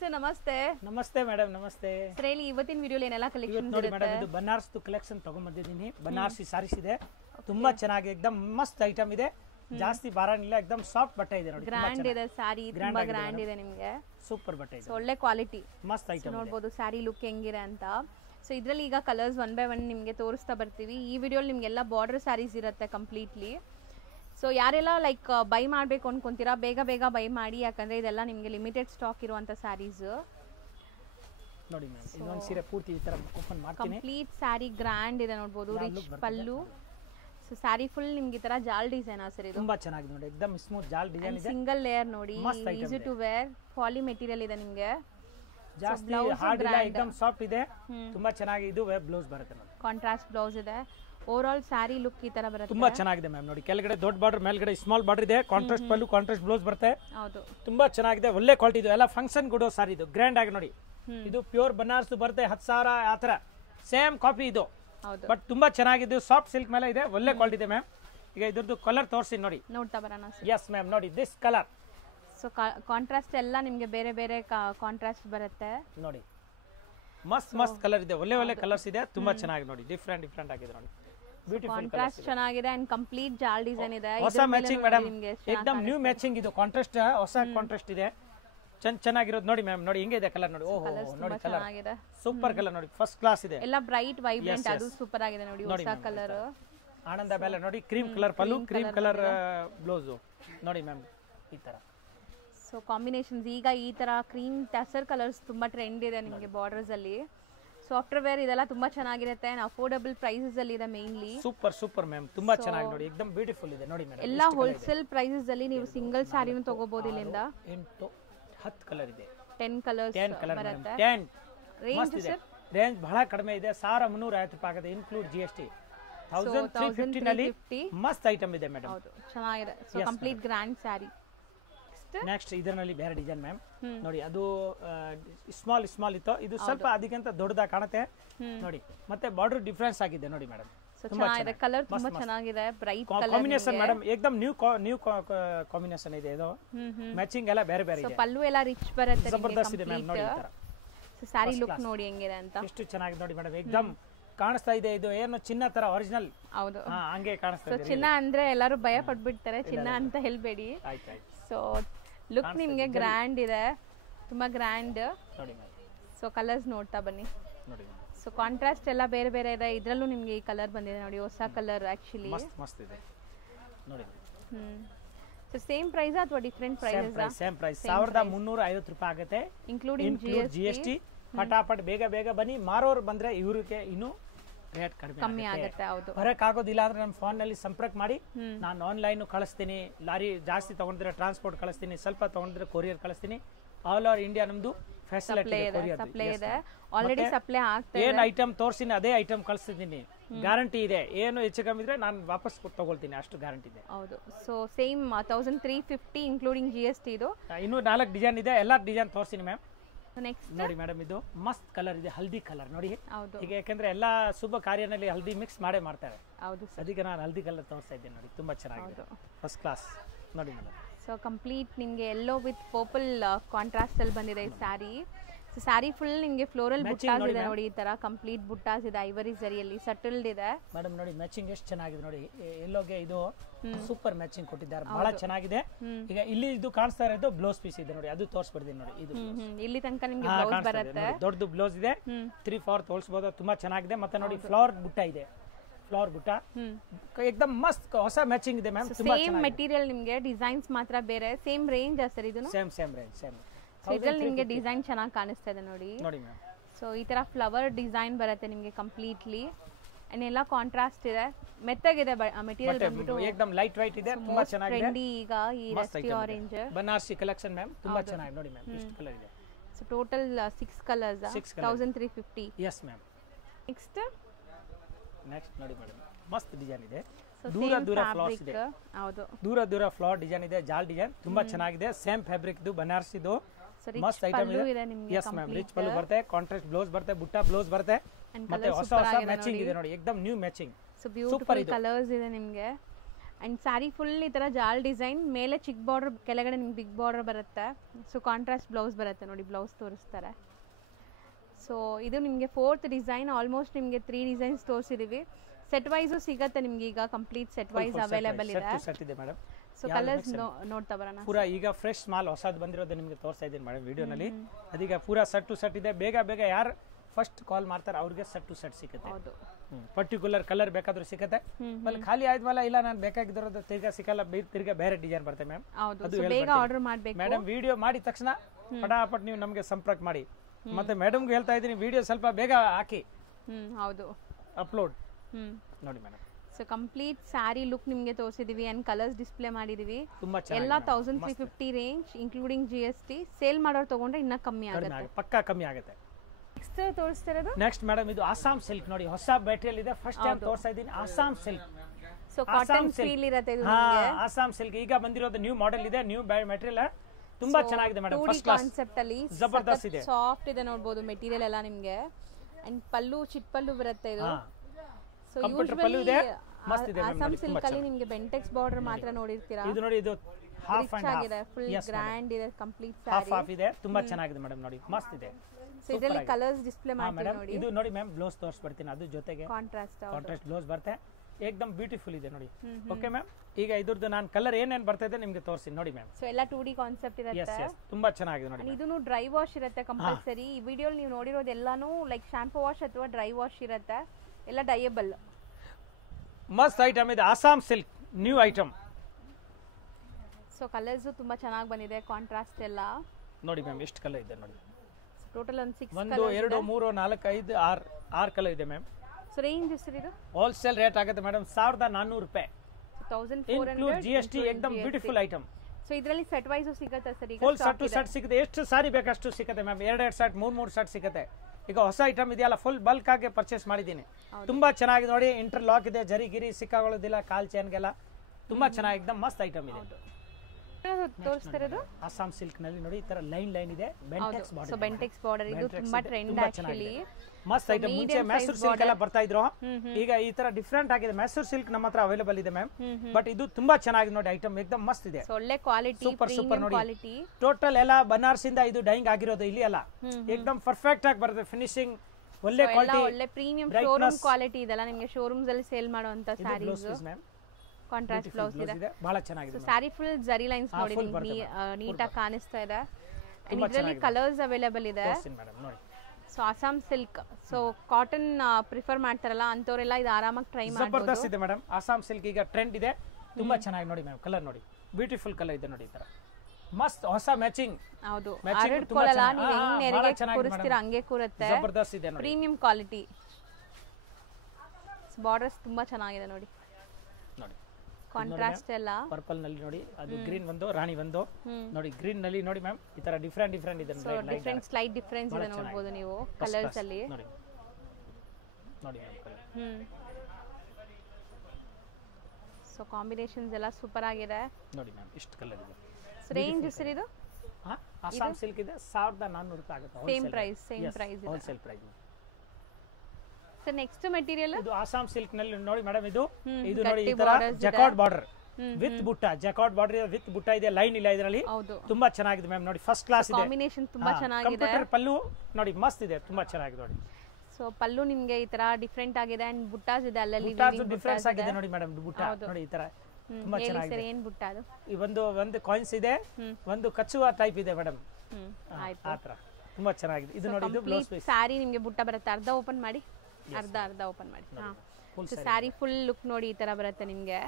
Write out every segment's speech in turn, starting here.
Sir ನಮಸ್ತೆ. ನಮಸ್ತೆ madam, ನಮಸ್ತೆ ಸರ್ ಹೇಳಿ, ಇವತ್ತಿನ ವಿಡಿಯೋಲಿ ಏನೆಲ್ಲ ಕಲೆಕ್ಷನ್ಸ್ ನೋಡಿ ಇರುತ್ತೆ? ಮೇಡಮ್, ಇದು ಬನಾರಸ್ ಕಲೆಕ್ಷನ್ ತಗೊಂಡ್ಬಂದಿದ್ದೀನಿ. ಬನಾರಸಿ ಸಾರೀಸ್ ಇದೆ, ತುಂಬಾ ಚೆನ್ನಾಗಿ ಎಕ್ದಮ್ ಮಸ್ತ್ ಐಟಮ್ ಇದೆ. ಜಾಸ್ತಿ ಬಾರನಿಲ್ಲ, ಎಕ್ದಮ್ ಸಾಫ್ಟ್ ಬಟ್ಟೆ ಇದೆ ನೋಡಿ. ಗ್ರ್ಯಾಂಡ್ ಇದೆ ಸಾರಿ, ತುಂಬಾ ಗ್ರ್ಯಾಂಡ್ ಇದೆ ನಿಮಗೆ. ಸೂಪರ್ ಬಟ್ಟೆ ಇದೆ, ಒಳ್ಳೆ ಕ್ವಾಲಿಟಿ, ಮಸ್ತ್ ಐಟಮ್ ನೋಡಬಹುದು ಸಾರಿ ಲುಕ್ ಹೆಂಗಿದೆ ಅಂತ. ಸೊ ಇದರಲ್ಲಿ ಈಗ ಕಲರ್ಸ್ ಒನ್ ಬೈ ಒನ್ ನಿಮಗೆ ತೋರಿಸ್ತಾ ಬರ್ತೀವಿ. ಈ ವಿಡಿಯೋಲಿ ನಿಮಗೆಲ್ಲ ಬಾರ್ಡರ್ ಸ್ಯಾರೀಸ್ ಇರುತ್ತೆ ಕಂಪ್ಲೀಟ್ಲಿ. ಸೊ ಯಾರೆಲ್ಲ ಲೈಕ್ ಬೈ ಮಾಡಬೇಕು ಅನ್ಕೊಂತೀರಾ, ಬೇಗ ಬೇಗ ಬೈ ಮಾಡಿ, ಯಾಕಂದ್ರೆ ಇದೆಲ್ಲ ನಿಮಗೆ ಲಿಮಿಟೆಡ್ ಸ್ಟಾಕ್ ಇರುವಂತ ಸ್ಯಾರೀಸ್ ನೋಡಿ ಮ್ಯಾಮ್. ಇದೊಂದು ಸೀರೆ ಪೂರ್ತಿ ಈ ತರ ಓಪನ್ ಮಾಡ್ತೀನಿ. ಕಂಪ್ಲೀಟ್ ಸ್ಯಾರಿ ಗ್ರ್ಯಾಂಡ್ ಇದೆ ನೋಡಬಹುದು, ರಿಚ್ ಪಲ್ಲು. ಸೊ ಸ್ಯಾರಿ ಫುಲ್ ನಿಮ್ಗೆ ಈ ತರ ಜಾಲ್ ಡಿಸೈನ್ ಸರ್, ಇದು ತುಂಬಾ ಚೆನ್ನಾಗಿದೆ ನೋಡಿ, ಎಕ್ದಮ್ ಸ್ಮೂತ್ ಜಾಲ್ ಡಿಸೈನ್ ಇದೆ. ಸಿಂಗಲ್ ಲೇಯರ್ ನೋಡಿ, easy to wear, poly material ಇದೆ ನಿಮಗೆ. ಜಾಸ್ತಿ ಹಾರ್ಡ್ ಇಲ್ಲ, ಎಕ್ದಮ್ ಸಾಫ್ಟ್ ಇದೆ, ತುಂಬಾ ಚೆನ್ನಾಗಿ. ಇದು ವೆಬ್ ಬ್ಲೌಸ್ ಬರುತ್ತೆ ನೋಡಿ, ಕಾಂಟ್ರಾಸ್ಟ್ ಬ್ಲೌಸ್ ಇದೆ. ಓವರ್ ಆಲ್ ಸ್ಯಾರಿ ಲುಕ್ ಈ ತರ ಬರುತ್ತೆ, ತುಂಬಾ ಚೆನ್ನಾಗಿದೆ ಮ್ಯಾಮ್. ನೋಡಿ ಕೆಳಗಡೆ ದೊಡ್ಡ ಬಾರ್ಡರ್, ಮೇಲ್ಗಡೆ ಸ್ಮಾಲ್ ಬಾರ್ಡರ್ ಇದೆ. ಕಾಂಟ್ರಾಸ್ಟ್ ಪಲ್ಲು, ಕಾಂಟ್ರಾಸ್ಟ್ ಬ್ಲೌಸ್ ಬರುತ್ತೆ. ಹೌದು, ತುಂಬಾ ಚೆನ್ನಾಗಿದೆ, ಒಳ್ಳೆ ಕ್ವಾಲಿಟಿ ಇದು. ಎಲ್ಲ ಫಂಕ್ಷನ್ ಕೊಡೋ ಸಾರಿ ಇದು, ಗ್ರ್ಯಾಂಡ್ ಆಗಿ ನೋಡಿ. ಇದು ಪ್ಯೂರ್ ಬನಾರಸ್ ಬರುತ್ತೆ, 10,000 ಆತರ ಸೇಮ್ ಕಾಪಿ ಇದು. ಬಟ್ ತುಂಬಾ ಚೆನ್ನಾಗಿದೆ, ಸಾಫ್ಟ್ ಸಿಲ್ಕ್ ಮೇಲೆ ಇದೆ, ಒಳ್ಳೆ ಕ್ವಾಲಿಟಿ ಇದೆ ಮ್ಯಾಮ್. ಈಗ ಇದ್ರದ್ದು ಕಲರ್ ತೋರಿಸಿ ನೋಡಿ, ನೋಡ್ತಾ ಬರೋಣ. ಎಸ್ ಮ್ಯಾಮ್, ನೋಡಿ ದಿಸ್ ಕಲರ್. ಸೊ ಕಾಂಟ್ರಾಸ್ಟ್ ಎಲ್ಲ ನಿಮಗೆ ಬೇರೆ ಬೇರೆ ಕಾಂಟ್ರಾಸ್ಟ್ ಬರುತ್ತೆ ನೋಡಿ. ಮಸ್ತ್ ಮಸ್ತ್ ಕಲರ್ ಇದೆ, ಒಳ್ಳೆ ಒಳ್ಳೆ ಕಲರ್ಸ್ ಇದೆ, ತುಂಬಾ ಚೆನ್ನಾಗಿ ನೋಡಿ, ಡಿಫ್ರೆಂಟ್ ಡಿಫ್ರೆಂಟ್ ಆಗಿದೆ ನೋಡಿ. ಬ್ಯೂಟಿಫುಲ್ ಕಾಂಟ್ರಾಸ್ಟ್ ಚೆನ್ನಾಗಿದೆ ಅಂಡ್ ಕಂಪ್ಲೀಟ್ ಜಾಲ್ ಡಿಸೈನ್ ಇದೆ. ಹೊಸ ಮ್ಯಾಚಿಂಗ್ ಮೇಡಮ್, ಏಕದಮ್ ನ್ಯೂ ಮ್ಯಾಚಿಂಗ್ ಇದು. ಕಾಂಟ್ರಾಸ್ಟ್ ಹೊಸ ಕಾಂಟ್ರಾಸ್ಟ್ ಇದೆ, ಚೆನ್ನಾಗಿರೋದು ನೋಡಿ ಮ್ಯಾಮ್. ನೋಡಿ ಹಿಂಗೆ ಇದೆ ಕಲರ್ ನೋಡಿ. ಓಹೋ ನೋಡಿ ಕಲರ್ ಸೂಪರ್ ಕಲರ್ ನೋಡಿ, ಫಸ್ಟ್ ಕ್ಲಾಸ್ ಇದೆ. ಎಲ್ಲ ಬ್ರೈಟ್ ವೈಬ್ರೆಂಟ್, ಅದು ಸೂಪರ್ ಆಗಿದೆ ನೋಡಿ. ಹೊಸ ಕಲರ್ ಆನಂದ ಮೇಲೆ ನೋಡಿ, ಕ್ರೀಮ್ ಕಲರ್ ಪಲ್ಲು, ಕ್ರೀಮ್ ಕಲರ್ ಬ್ಲೌಸ್ ನೋಡಿ ಮ್ಯಾಮ್, ಈ ತರ. ಸೊ ಕಾಂಬಿನೇಷನ್ಸ್ ಈಗ ಈ ತರ ಕ್ರೀಮ್ ಟಸರ್ ಕಲರ್ಸ್ ತುಂಬಾ ಟ್ರೆಂಡ್ ಇದೆ ನಿಮಗೆ ಬಾರ್ಡರ್ಸ್ ಅಲ್ಲಿ. ಸಾಫ್ಟ್ವೇರ್ ವೇರ್ ಇದೆಲ್ಲ ತುಂಬಾ ಚೆನ್ನಾಗಿರುತ್ತೆ, ಅಫೋರ್ಡಬಲ್ ಪ್ರೈಸಸ್ ಅಲ್ಲಿ ಇದೆ ಮೇನ್ಲಿ. ಸೂಪರ್ ಸೂಪರ್ ಮ್ಯಾಮ್, ತುಂಬಾ ಚೆನ್ನಾಗಿ ನೋಡಿ, ಎಕ್ದಮ್ ಬ್ಯೂಟಿಫುಲ್ ಇದೆ ನೋಡಿ ಮೇಡಮ್. ಎಲ್ಲ ಹೋಲ್ಸೇಲ್ ಪ್ರೈಸಸ್ ಅಲ್ಲಿ ನೀವು ಸಿಂಗಲ್ ಸ್ಯಾರಿನೂ ತಗೋಬಹುದು ಇಲ್ಲಿಂದ. 10 ಕಲರ್ ಇದೆ, 10 ಕಲರ್ಸ್ 10 ಕಲರ್ ಬರುತ್ತೆ. 10 ರೇಂಜ್ ಸರ್, ರೇಂಜ್ ಬಹಳ ಕಡಿಮೆ ಇದೆ, 1350 ರೂಪಾಯಿ ಆಗುತ್ತೆ, ಇನ್ಕ್ಲೂಡ್ GST. 1350 ನಲ್ಲಿ ಮಸ್ತ್ ಐಟಮ್ ಇದೆ ಮೇಡಮ್. ಹೌದು, ಚೆನ್ನಾಗಿದೆ. So complete grand sari. Next ಇದರಲ್ಲಿ ಬೇರೆ ಡಿಸೈನ್ ಮ್ಯಾಮ್ ನೋಡಿ, ಅದು ಸ್ಮಾಲ್ ಸ್ಮಾಲ್ ಇತ್ತು, ಇದು ಸ್ವಲ್ಪ ಅದಕ್ಕಿಂತ ದೊಡ್ಡದಾಗಿ ಕಾಣುತ್ತೆ ನೋಡಿ. ಮತ್ತೆ ಬಾರ್ಡರ್ ಡಿಫರೆನ್ಸ್ ಆಗಿದೆ ನೋಡಿ ಮೇಡಮ್. ಚೆನ್ನಾಗಿದೆ, ಕಲರ್ ತುಂಬಾ ಚೆನ್ನಾಗಿದೆ, ಬ್ರೈಟ್ ಕಲರ್ ಕಾಂಬಿನೇಷನ್ ಮೇಡಮ್, ಏಕದಮ್ ನ್ಯೂ ಕಾಂಬಿನೇಷನ್ ಇದೆ. ಇದು ಮ್ಯಾಚಿಂಗ್ ಎಲ್ಲ ಬೇರೆ ಬೇರೆ ಇದೆ. ಪಲ್ಲು ಎಲ್ಲ ರಿಚ್ ಬರುತ್ತೆ, ಜಬರ್ದಸ್ತ್ ಇದೆ ಮ್ಯಾಮ್ ನೋಡಿ. ಈ ತರ ಸ್ಯಾರಿ ಲುಕ್ ನೋಡಿ ಹೆಂಗಿದೆ ಅಂತ, ಎಷ್ಟು ಚೆನ್ನಾಗಿದೆ ನೋಡಿ ಮೇಡಮ್. ಏಕದಮ್ ಕಾಣಿಸ್ತಾ ಇದೆ, ಇದು ಏನು ಚಿನ್ನ ತರ ಒರಿಜಿನಲ್. ಹೌದು, ಹಂಗೆ ಕಾಣಿಸ್ತಾ ಇದೆ. ಚಿನ್ನ ಅಂದ್ರೆ ಎಲ್ಲರೂ ಭಯ ಪಡ್ಬಿಡ್ತಾರೆ, ಚಿನ್ನ ಅಂತ ಹೇಳ್ಬೇಡಿ. ಸೊ ಲುಕ್ ನಿಮ್ಗೆ ಗ್ರ್ಯಾಂಡ್ ಇದೆ, ತುಂಬಾ ಗ್ರ್ಯಾಂಡ್ ನೋಡಿ. ಸೊ ಕಲರ್ಸ್ ನೋಡ್ತಾ ಬನ್ನಿ ನೋಡಿ. ಸೊ ಕಾಂಟ್ರಾಸ್ಟ್ ಎಲ್ಲ ಬೇರೆ ಬೇರೆ ಇದೆ, ಇದ್ರಲ್ಲೂ ನಿಮ್ಗೆ ಈ ಕಲರ್ ಬಂದಿದೆ ನೋಡಿ, ಹೊಸ ಕಲರ್ ಆಕ್ಚುಲಿ ಮಸ್ತ್ ಮಸ್ತ್ ಇದೆ ನೋಡಿ. ಸೊ ಸೇಮ್ ಪ್ರೈಸ್ ಅಥವಾ ಡಿಫರೆಂಟ್ ಪ್ರೈಸಸ್? ಸೇಮ್ ಪ್ರೈಸ್, 1350 ರೂಪಾಯಿ ಆಗುತ್ತೆ, ಇನ್ಕ್ಲೂಡಿಂಗ್ GST. ಫಟಾಫಟ್ ಬೇಗ ಬೇಗ ಬನ್ನಿ, ಮಾರೋರು ಬಂದ್ರೆ ಇವ್ರಿಗೆ ಇನ್ನೂ ರೇಟ್ ಕಮ್ಮಿ ಆಗುತ್ತೆ. ಹೌದು, ಬರಕ್ ಆಗೋದಿಲ್ಲ ಅಂದ್ರೆ ನಮ್ಮ ಫೋನ್ ನಲ್ಲಿ ಸಂಪರ್ಕ ಮಾಡಿ, ನಾನು ಆನ್ಲೈನ್ ಕಳಿಸ್ತೀನಿ. ಲಾರಿ ಜಾಸ್ತಿ ತಗೊಂಡ್ರೆ ಟ್ರಾನ್ಸ್ಪೋರ್ಟ್ ಕಳಿಸ್ತೀನಿ, ಸ್ವಲ್ಪ ತಗೊಂಡ್ರೆ ಕೊರಿಯರ್ ಕಳಿಸ್ತೀನಿ. ಆಲ್ ಓವರ್ ಇಂಡಿಯಾ ನಮ್ದು ಫೆಸಿಲಿಟಿ ಇದೆ. ಆಲ್ರೆಡಿ ಸಪ್ಲೈ ಆಗ್ತಾ ಏನ್ ಐಟಮ್ ತೋರಿಸ್ತೀನಿ ಅದೇ ಐಟಮ್ ಕಳಿಸ್ತಿದ್ದೀನಿ, ಗ್ಯಾರಂಟಿ ಇದೆ. ಏನು ಹೆಚ್ಚು ಕಮ್ಮಿ ಇದ್ರೆ ನಾನು ವಾಪಸ್ ತಗೊಳ್ತೀನಿ, ಅಷ್ಟು ಗ್ಯಾರಂಟಿ ಇದೆ. ಹೌದು. So same 1350 including GST. ಇದು ಇನ್ನೂ 4 ಡಿಸೈನ್ ಇದೆ, ಎಲ್ಲಾ ಡಿಸೈನ್ ತೋರಿಸ್ತೀನಿ ಮ್ಯಾಮ್. ನೆಕ್ಸ್ಟ್ ನೋಡಿ ಮೇಡಮ್, ಇದು ಮಸ್ತ್ ಕಲರ್ ಇದೆ, ಹಲ್ದಿ ಕಲರ್ ನೋಡಿ. ಹೌದು, ಈಗ ಯಾಕಂದ್ರೆ ಎಲ್ಲಾ ಶುಭ ಕಾರ್ಯನಲ್ಲಿ ಹಲ್ದಿ ಮಿಕ್ಸ್ ಮಾಡೇ ಮಾಡ್ತಾರೆ. ಹೌದು, ಅದಕ್ಕೆ ನಾನು ಹಲ್ದಿ ಕಲರ್ ತೋರಿಸ್ತಾ ಇದ್ದೇನೆ ನೋಡಿ, ತುಂಬಾ ಚೆನ್ನಾಗಿದೆ, ಫಸ್ಟ್ ಕ್ಲಾಸ್ ನೋಡಿ ಮೇಡಮ್. ಸೊ ಕಂಪ್ಲೀಟ್ ನಿಮಗೆ ಎಲ್ಲೋ ವಿತ್ ಪರ್ಪಲ್ ಕಾಂಟ್ರಾಸ್ಟ್ ಅಲ್ಲಿ ಬಂದಿದೆ ಈ ಸ್ಯಾರಿ. ಸೊ ಸ್ಯಾರಿ ಫುಲ್ ನಿಮಗೆ ಫ್ಲೋರಲ್ ಬುಟ್ಟಾಸ್ ಇದೆ ನೋಡಿ, ಈ ತರ ಕಂಪ್ಲೀಟ್ ಬುಟ್ಟಾಸ್ ಇದೆ, ಐವರಿ ಜರಿಯಲ್ಲಿ ಸಟಲ್ಡ್ ಇದೆ ಮೇಡಮ್. ನೋಡಿ ಮ್ಯಾಚಿಂಗ್ ಎಷ್ಟು ಚೆನ್ನಾಗಿದೆ ನೋಡಿ, ಎಲ್ಲೋಗೆ ಇದು ಸೂಪರ್ ಮ್ಯಾಚಿಂಗ್ ಕೊಟ್ಟಿದ್ದಾರೆ, ಬಹಳ ಚೆನ್ನಾಗಿದೆ. ಈಗ ಇಲ್ಲಿ ಇದು ಕಾಣಿಸ್ತಾ ಇರೋದು ಬ್ಲೌಸ್ ಪೀಸ್ ಇದೆ ನೋಡಿ, ಅದು ತೋರಿಸ್ಬಿಡ್ತೀನಿ ನೋಡಿ. ಇದು ಇಲ್ಲಿ ತನಕ ನಿಮಗೆ ಬ್ಲೌಸ್ ಬರುತ್ತೆ, ದೊಡ್ಡದು ಬ್ಲೌಸ್ ಇದೆ, 3/4 ತೋರಿಸಬಹುದು, ತುಂಬಾ ಚೆನ್ನಾಗಿದೆ. ಮತ್ತೆ ನೋಡಿ ಫ್ಲವರ್ ಬುಟ್ಟ ಇದೆ, ಫ್ಲವರ್ ಬುಟ್ಟ ಏಕದಮ್ ಮಸ್ತ್ ಹೊಸ ಮ್ಯಾಚಿಂಗ್ ಇದೆ ಮ್ಯಾಮ್. ಸೇಮ್ ಮೆಟೀರಿಯಲ್ ನಿಮಗೆ, ಡಿಸೈನ್ಸ್ ಮಾತ್ರ ಬೇರೆ. ಸೇಮ್ ರೇಂಜ್ ಸರ್ ಇದು? Same range, same. ಇದ್ರಲ್ಲಿ ನಿಮಗೆ ಡಿಸೈನ್ ಚೆನ್ನಾಗಿ ಕಾಣಿಸ್ತಾ ಇದೆ ನೋಡಿ. ನೋಡಿ ಮ್ಯಾಮ್. ಸೊ ಈ ತರ ಫ್ಲವರ್ ಡಿಸೈನ್ ಬರುತ್ತೆ ನಿಮಗೆ ಕಂಪ್ಲೀಟ್ಲಿ, ಎಲ್ಲ ಕಾಂಟ್ರಾಸ್ಟ್ ಇದೆ, ಮೆತ್ತಗಿದೆ ಮೆಟೀರಿಯಲ್ ಬಂದ್ಬಿಟ್ಟು, ಏಕದಮ್ ಲೈಟ್ ವೈಟ್ ಇದೆ, ತುಂಬಾ ಚೆನ್ನಾಗಿದೆ. ಟ್ರೆಂಡಿ ಈಗ ಈ Rusty orange Banarasi collection ma'am, ತುಂಬಾ ಚೆನ್ನಾಗಿದೆ ನೋಡಿ ಮ್ಯಾಮ್. ಎಷ್ಟು ಕಲರ್ ಇದೆ? So total 6 colours, 1350. Yes ma'am. Next ನೋಡಿ ಮೇಡಮ್, ಮಸ್ತ್ ಡಿಸೈನ್ ಇದೆ, ದೂರ ದೂರ ಫ್ಲವರ್ಸ್ ಇದೆ. ಹೌದು, ದೂರ ದೂರ ಫ್ಲವರ್ ಡಿಸೈನ್ ಇದೆ, ಜಾಲ್ ಡಿಸೈನ್ ತುಂಬಾ ಚೆನ್ನಾಗಿದೆ. ಸೇಮ್ ಫ್ಯಾಬ್ರಿಕ್ ಇದು, ಬನಾರಸಿದು ಮಸ್ತ್ ಐಟಮ್ ಇದೆ. ಎಸ್ ಮ್ಯಾಮ್, ರಿಚ್ ಪಲ್ಲು ಬರುತ್ತೆ, ಕಾಂಟ್ರಾಸ್ಟ್ ಬ್ಲೌಸ್ ಬರುತ್ತೆ, ಬುಟ್ಟ ಬ್ಲೌಸ್ ಬರುತ್ತೆ, ಮತ್ತೆ ಹೊಸ ಹೊಸ ಮ್ಯಾಚಿಂಗ್ ಇದೆ ನೋಡಿ, ಏಕದಮ್ new matching. So beautiful colours ಇದೆ ನಿಮಗೆ. ಆ್ಯಂಡ್ ಸ್ಯಾರಿ ಫುಲ್ ಈ ಥರ ಜಾಲ್ ಡಿಸೈನ್, ಮೇಲೆ ಚಿಕ್ಕ ಬಾರ್ಡರ್, ಕೆಳಗಡೆ ನಿಮ್ಗೆ ಬಿಗ್ ಬಾರ್ಡರ್ ಬರುತ್ತೆ. ಸೊ ಕಾಂಟ್ರಾಸ್ಟ್ ಬ್ಲೌಸ್ ಬರುತ್ತೆ ನೋಡಿ, ಬ್ಲೌಸ್ ತೋರಿಸ್ತಾರೆ. ಸೊ ಇದು ನಿಮಗೆ 4th ಡಿಸೈನ್. ಆಲ್ಮೋಸ್ಟ್ ನಿಮಗೆ 3 ಡಿಸೈನ್ಸ್ ತೋರಿಸಿದ್ದೀವಿ. ಸೆಟ್ ವೈಸು ಸಿಗುತ್ತೆ ನಿಮ್ಗೆ, ಈಗ ಕಂಪ್ಲೀಟ್ ಸೆಟ್ ವೈಸ್ ಅವೈಲೇಬಲ್ ಇದೆ. ಸೆಟ್ ಇದೆ ಮೇಡಮ್. ಸೊ ಕಲರ್ಸ್ ನೋಡ್ತಾ ಬರೋಣ. ಪೂರಾ ಈಗ ಫ್ರೆಶ್ ಮಾಲ್ ಹೊಸದು ಬಂದಿರೋದು ನಿಮಗೆ ತೋರಿಸ್ತಾ ಇದ್ದೀನಿ ಮೇಡಮ್ ವಿಡಿಯೋನಲ್ಲಿ. ಅದೀಗ ಪೂರಾ ಸೆಟ್ ಟು ಸೆಟ್ ಇದೆ. ಬೇಗ ಬೇಗ ಯಾರು ಫಸ್ಟ್ ಕಾಲ್ ಮಾಡ್ತಾರೆ ಅವ್ರಿಗೆ ಸೆಟ್ ಟು ಸೆಟ್ ಸಿಗುತ್ತೆ. ಹೌದು, ಪರ್ಟಿಕ್ಯುಲರ್ ಕಲರ್ ಬೇಕಾದ್ರೂ ಸಿಗುತ್ತೆ. ಆಮೇಲೆ ಖಾಲಿ ಆದ್ಮೇಲೆ ಇಲ್ಲ ನಾನು ಬೇಕಾಗಿರೋದು ತಿರ್ಗಾ ಸಿಕ್ಕಲ್ಲ, ತಿರ್ಗಾ ಬೇರೆ ಡಿಸೈನ್ ಬರುತ್ತೆ ಮ್ಯಾಮ್. ಅದು ಬೇಗ ಆರ್ಡರ್ ಮಾಡಬೇಕು ಮೇಡಮ್. ವಿಡಿಯೋ ಮಾಡಿದ ತಕ್ಷಣ ಪಟಾಪಟ್ ನೀವು ನಮಗೆ ಸಂಪರ್ಕ ಮಾಡಿ. ಮತ್ತೆ ಮೇಡಮ್ಗೆ ಹೇಳ್ತಾ ಇದ್ದೀನಿ, ವಿಡಿಯೋ ಸ್ವಲ್ಪ ಬೇಗ ಹಾಕಿ. ಹೌದು, ಅಪ್ಲೋಡ್ ನೋಡಿ madam. So complete sari look ನಿಮಗೆ ತೋರಿಸಿದೀವಿ ಅಂಡ್ ಕಲರ್ಸ್ ಡಿಸ್ಪ್ಲೇ ಮಾಡಿದೀವಿ. ತುಂಬಾ ಎಲ್ಲ 1350 ರೇಂಜ್ ಇನ್ಕ್ಲೂಡಿಂಗ್ GST. ಸೇಲ್ ಮಾಡೋರು ತಗೊಂಡ್ರೆ ಇನ್ನ ಕಮ್ಮಿ ಆಗುತ್ತೆ, ಪಕ್ಕಾ ಕಮ್ಮಿ ಆಗುತ್ತೆ. ನೆಕ್ಸ್ಟ್ ತೋರಿಸ್ತಿರೋದು ನೆಕ್ಸ್ಟ್ ಮೇಡಮ್ ಇದು ಅಸ್ಸಾಂ ಸಿಲ್ಕ್ ನೋಡಿ, ಹೊಸ ಮೆಟೀರಿಯಲ್ ಇದೆ. ಫಸ್ಟ್ ಟೈಮ್ ತೋರಿಸ್ತಾ ಇದ್ದೀನಿ Assam silk. So cotton feel ಇರುತ್ತೆ ಇದು ನಿಮಗೆ. ಅಸ್ಸಾಂ ಸಿಲ್ಕ್ ಈಗ ಬಂದಿರೋದು ನ್ಯೂ ಮಾಡೆಲ್ ಇದೆ, ನ್ಯೂ ಮೆಟೀರಿಯಲ್. ತುಂಬಾ ಚೆನ್ನಾಗಿದೆ ಮೇಡಮ್. ಫಸ್ಟ್ ಕ್ಲಾಸ್ ಕಾನ್ಸೆಪ್ಟ್ ಅಲ್ಲಿ ಜಬರ್ದಸ್ತ್ ಇದೆ, ಸಾಫ್ಟ್ ಇದೆ ನೋಡಬಹುದು ಮೆಟೀರಿಯಲ್ ಎಲ್ಲ ನಿಮಗೆ. ಅಂಡ್ ಪಲ್ಲು ಚಿಟ್ ಪಲ್ಲು ಬರುತ್ತೆ ಇದು. ಸೊ ಕಂಪ್ಯೂಟರ್ ಪಲ್ಲು ಇದೆ, ಮಸ್ತ್ ಇದೆ ಮ್ಯಾಮ್. ಅಸ್ಸಾಂ ಸಿಲ್ಕ್ ಅಲ್ಲಿ ನಿಮಗೆ ಬೆಂಟೆಕ್ಸ್ ಬಾರ್ಡರ್ ಮಾತ್ರ ನೋಡಿರ್ತೀರಾ. ಇದು ನೋಡಿ, ಇದು ಹಾಫ್ ಅಂಡ್ ಆಗಿದೆ, ಫುಲ್ ಗ್ರ್ಯಾಂಡ್ ಇದೆ ಕಂಪ್ಲೀಟ್ ಹಾಫ್ ಸ್ಯಾರಿ. ಇದೆ, ತುಂಬಾ ಚೆನ್ನಾಗಿದೆ ಮೇಡಮ್. ನೋಡಿ ಮಸ್ತ್ ಇದೆ. ಸೊ ಇದರಲ್ಲಿ ಕಲರ್ಸ್ ಡಿಸ್ಪ್ಲೇ ಮಾಡ್ತೀವಿ ನೋಡಿ. ಇದು ನೋಡಿ ಮ್ಯಾಮ್, ಬ್ಲೌಸ್ ತೋರಿಸ್ಬಿಡ್ತೀನಿ. ಅದು ಜೊತೆಗೆ ಕಾಂಟ್ರಾಸ್ಟ್ ಬ್ಲೌಸ್ ಬರುತ್ತೆ. ಏಕದಮ್ ಬ್ಯೂಟಿಫುಲ್ ಇದೆ ನೋಡಿ. Okay ma'am. ಈಗ ಇದ್ರದ್ದು ನಾನು ಕಲರ್ ಏನೇನು ಬರ್ತಾ ಇದೆ ನಿಮಗೆ ತೋರಿಸಿ ನೋಡಿ ಮ್ಯಾಮ್. ಸೊ ಎಲ್ಲ 2D ಕಾನ್ಸೆಪ್ಟ್ ಇರುತ್ತೆ. ತುಂಬಾ ಚೆನ್ನಾಗಿದೆ ನೋಡಿ. ಇದೂ ಡ್ರೈ ವಾಶ್ ಇರುತ್ತೆ ಕಂಪಲ್ಸರಿ. ಈ ವಿಡಿಯೋ ನೀವು ನೋಡಿರೋದು ಎಲ್ಲಾನು ಲೈಕ್ ಶಾಂಪೂ ವಾಶ್ ಅಥವಾ ಡ್ರೈ ವಾಶ್ ಇರುತ್ತೆ, ಎಲ್ಲ ಡೈಯಬಲ್. ಮಸ್ತ್ ಐಟಮ್ ಇದೆ, Assam silk new item. So colours ತುಂಬಾ ಚೆನ್ನಾಗಿ ಬಂದಿದೆ, ಕಾಂಟ್ರಾಸ್ಟ್ ಎಲ್ಲ ನೋಡಿ ಮ್ಯಾಮ್. ಎಷ್ಟು ಕಲರ್ ಇದೆ ನೋಡಿ. ಟೋಟಲ್ ಒಂದು 6 1 2 3 4 5 6 ಕಲರ್ ಇದೆ ಮ್ಯಾಮ್. ಸೊ ರೇಂಜ್ ಎಷ್ಟು ಇದು? ಹೋಲ್ಸೇಲ್ ರೇಟ್ ಆಗುತ್ತೆ ಮೇಡಮ್ 1400 ರೂಪಾಯಿ. 1400 GST. ಏಕದಮ್ ಬ್ಯೂಟಿಫುಲ್ ಐಟಮ್. ಸೊ ಇದರಲ್ಲಿ ಸೆಟ್ ವೈಸ್ ಸಿಗುತ್ತೆ ಸರ್. ಈಗ ಫುಲ್ ಸೆಟ್ ಟು ಸೆಟ್ ಸಿಗುತ್ತೆ. ಎಷ್ಟು ಸಾರಿ ಬೇಕಷ್ಟು ಸಿಗುತ್ತೆ ಮ್ಯಾಮ್. 2 ಸೆಟ್ 3 ಸೆಟ್ ಸಿಗುತ್ತೆ. ಈಗ ಹೊಸ ಐಟಮ್ ಇದೆಯಲ್ಲ, ಫುಲ್ ಬಲ್ಕ್ ಆಗಿ ಪರ್ಚೇಸ್ ಮಾಡಿದ್ದೀನಿ. ತುಂಬಾ ಚೆನ್ನಾಗಿದೆ ನೋಡಿ. ಇಂಟರ್ಲಾಕ್ ಇದೆ, ಜರಿ ಗಿರಿ ಸಿಕ್ಕಾಗೋದಿಲ್ಲ ಕಾಲ್ ಚೈನ್ಗೆಲ್ಲ. ತುಂಬಾ ಚೆನ್ನಾಗಿ ಏಕದಮ್ ಮಸ್ತ್ ಐಟಮ್ ಇದೆ. ತೋರಿಸ್ತಿರೋದು ಅಸ್ಸಾಂ ಸಿಲ್ಕ್ ನಲ್ಲಿ ನೋಡಿ, ಈ ತರ ಲೈನ್ ಇದೆ. Bentex border. So Bentex border ಇದು ತುಂಬಾ ಟ್ರೆಂಡ್ ಆಕ್ಚುಲಿ. ಮಸ್ತ್ ಐಟಮ್. ಮುಂಚೆ ಮೈಸೂರು ಸಿಲ್ಕ್ ಎಲ್ಲ ಬರ್ತಾ ಇದ್ರು, ಈಗ ಈ ತರ ಡಿಫ್ರೆಂಟ್ ಆಗಿದೆ. ಮೈಸೂರು ಸಿಲ್ಕ್ ನಮ್ಮ ಹತ್ರ ಅವೈಲೇಬಲ್ ಇದೆ ಮ್ಯಾಮ್. ಬಟ್ ಇದು ತುಂಬಾ ಚೆನ್ನಾಗಿದೆ ನೋಡಿ ಐಟಮ್, ಏಕದಮ್ ಮಸ್ತ್ ಇದೆ. ಒಳ್ಳೆ ಕ್ವಾಲಿಟಿ, ಸೂಪರ್ ಸೂಪರ್ ನೋಡಿ. ಕ್ವಾಲಿಟಿ ಟೋಟಲ್ ಎಲ್ಲ ಬನಾರಸ್ ಇಂದ ಇದು ಡೈಯಿಂಗ್ ಆಗಿರೋದು ಇಲ್ಲಿ ಅಲ್ಲ. ಏಕದಮ್ ಪರ್ಫೆಕ್ಟ್ ಆಗಿ ಬರುತ್ತೆ. ಫಿನಿಶಿಂಗ್ ಒಳ್ಳೆ ಕ್ವಾಲಿಟಿ, ಒಳ್ಳೆ ಪ್ರೀಮಿಯಂ ಶೋರೂಮ್ ಕ್ವಾಲಿಟಿ ಇದೆಲ್ಲ ನಿಮಗೆ ಶೋರೂಮ್ಸ್ ಅಲ್ಲಿ ಸೇಲ್ ಮಾಡುವಂತ ಸ್ಯಾರೀಸ್. ಕಾಂಟ್ರಾಸ್ಟ್ ಬ್ಲೌಸ್ ಇದೆ, ಬಹಳ ಚೆನ್ನಾಗಿದೆ. ಸ್ಯಾರಿ ಫುಲ್ ಜರಿ ಲೈನ್ಸ್ ನೋಡಿ ನೀಟಾಗಿ ಕಾಣಿಸ್ತಾ ಇದೆ. ಇದರಲ್ಲಿ ಕಲರ್ಸ್ ಅವೈಲೇಬಲ್ ಇದೆ. So Assam silk, so cotton prefer ಮಾಡ್ತಾರಲ್ಲ ಅಂತವರೆಲ್ಲ ಇದು ಆರಾಮಾಗಿ ಟ್ರೈ ಮಾಡಬಹುದು. ಜಬರ್ದಸ್ತ್ ಇದೆ ಮೇಡಮ್. ಅಸ್ಸಾಂ ಸಿಲ್ಕ್ ಈಗ ಟ್ರೆಂಡ್ ಇದೆ, ತುಂಬಾ ಚೆನ್ನಾಗಿ ನೋಡಿ ಮ್ಯಾಮ್. ಕಲರ್ ನೋಡಿ, ಬ್ಯೂಟಿಫುಲ್ ಕಲರ್ ಇದೆ ನೋಡಿ. ಈ ತರ ಮಸ್ತ್ ಹೊಸ ಮ್ಯಾಚಿಂಗ್. ಹೌದು, ಆರ್ಡರ್ಕೊಳ್ಳಲ್ಲ ನೀವು ಹೆಂಗ್ ನೆರೆಗೆ ಕೂರಿಸ್ತೀರಾ ಹಂಗೆ ಕೂರುತ್ತೆ. ಜಬರ್ದಸ್ತ್ ಇದೆ ನೋಡಿ, ಪ್ರೀಮಿಯಂ ಕ್ವಾಲಿಟಿ. ಬಾರ್ಡರ್ಸ್ ತುಂಬಾ ಚೆನ್ನಾಗಿದೆ ನೋಡಿ. ನೋಡಿ ಕಾಂಟ್ರಾಸ್ಟ್ ಎಲ್ಲ ಪರ್ಪಲ್ ನಲ್ಲಿ ನೋಡಿ, ಅದು ಗ್ರೀನ್ ಒಂದು, ರಾಣಿ ಒಂದು ನೋಡಿ. ಗ್ರೀನ್ ನಲ್ಲಿ ನೋಡಿ ಮ್ಯಾಮ್, ಈ ತರ ಡಿಫರೆಂಟ್ ಇದೆ. ಡಿಫರೆಂಟ್ ಸ್ಲೈಟ್ ಡಿಫರೆನ್ಸ್ ಇದೆ ನೋಡಬಹುದು ನೀವು ಕಲರ್ಸ್ ಅಲ್ಲಿ. ನೋಡಿ ನೋಡಿ ಮ್ಯಾಮ್ ಕಲರ್. ಸೊ ಕಾಂಬಿನೇಷನ್ಸ್ ಎಲ್ಲ ಸೂಪರ್ ಆಗಿದೆ ನೋಡಿ ಮ್ಯಾಮ್. ಇಷ್ಟು ಕಲರ್ ಇದೆ. ಸೊ ರೇಂಜ್ ಸರ್ ಇದು ಅಸ್ಸಾಂ ಸಿಲ್ಕ್ ಇದೆ 1400 ರೂಪಾಯಿ ಆಗುತ್ತೆ. ಸೇಮ್ ಪ್ರೈಸ್ ಇದೆ wholesale price. So next material ಇದು ಅಸ್ಸಾಂ ಸಿಲ್ಕ್ ನಲ್ಲಿ ನೋಡಿ ಮೇಡಮ್. ಇದು ನೋಡಿ ಈ ತರ ಜಕಾರ್ಡ್ ಬಾರ್ಡರ್ ವಿತ್ ಬುಟ್ಟ. ಜಕಾರ್ಡ್ ಬಾರ್ಡರ್ ವಿತ್ ಬುಟ್ಟ ಇದೆ, ಲೈನ್ ಇಲ್ಲ ಇದರಲ್ಲಿ. ತುಂಬಾ ಚೆನ್ನಾಗಿದೆ ಮ್ಯಾಮ್ ನೋಡಿ. ಫಸ್ಟ್ ಕ್ಲಾಸ್ ಇದೆ. ಕಾಂಬಿನೇಷನ್ ತುಂಬಾ ಚೆನ್ನಾಗಿದೆ. ಕಂಪ್ಯೂಟರ್ ಪಲ್ಲು ನೋಡಿ ಮಸ್ತ್ ಇದೆ, ತುಂಬಾ ಚೆನ್ನಾಗಿದೆ ನೋಡಿ. ಸೊ ಪಲ್ಲು ನಿಮಗೆ ಈ ತರ ಡಿಫರೆಂಟ್ ಆಗಿದೆ ಅಂಡ್ ಬುಟ್ಟಾಸ್ ಇದೆ ಅಲ್ಲಲ್ಲಿ. ಡಿಫರೆನ್ಸ್ ಆಗಿದೆ ನೋಡಿ ಮೇಡಮ್. ಬುಟ್ಟ ನೋಡಿ ಈ ತರ ತುಂಬಾ ಚೆನ್ನಾಗಿದೆ. ಏನ್ ಬುಟ್ಟ ಅದು? ಈ ಒಂದು ಕಾಯಿನ್ಸ್ ಇದೆ, ಒಂದು ಕಚ್ಚುವ ಟೈಪ್ ಇದೆ ಮೇಡಮ್. ಆ ತರ ತುಂಬಾ ಚೆನ್ನಾಗಿದೆ. ಇದು ನೋಡಿ, ಇದು ಬ್ಲೌಸ್ ಪೀಸ್. ಸ್ಯಾರಿ ನಿಮಗೆ ಬುಟ್ಟ ಬರುತ್ತೆ. ಅರ್ಧ ಓಪನ್ ಮಾಡಿ, ಅರ್ಧ ಓಪನ್ ಮಾಡಿ. ಸ್ಯಾರಿ ಫುಲ್ ಲುಕ್ ನೋಡಿ ಈ ತರ ಬರುತ್ತೆ ನಿಮ್ಗೆ.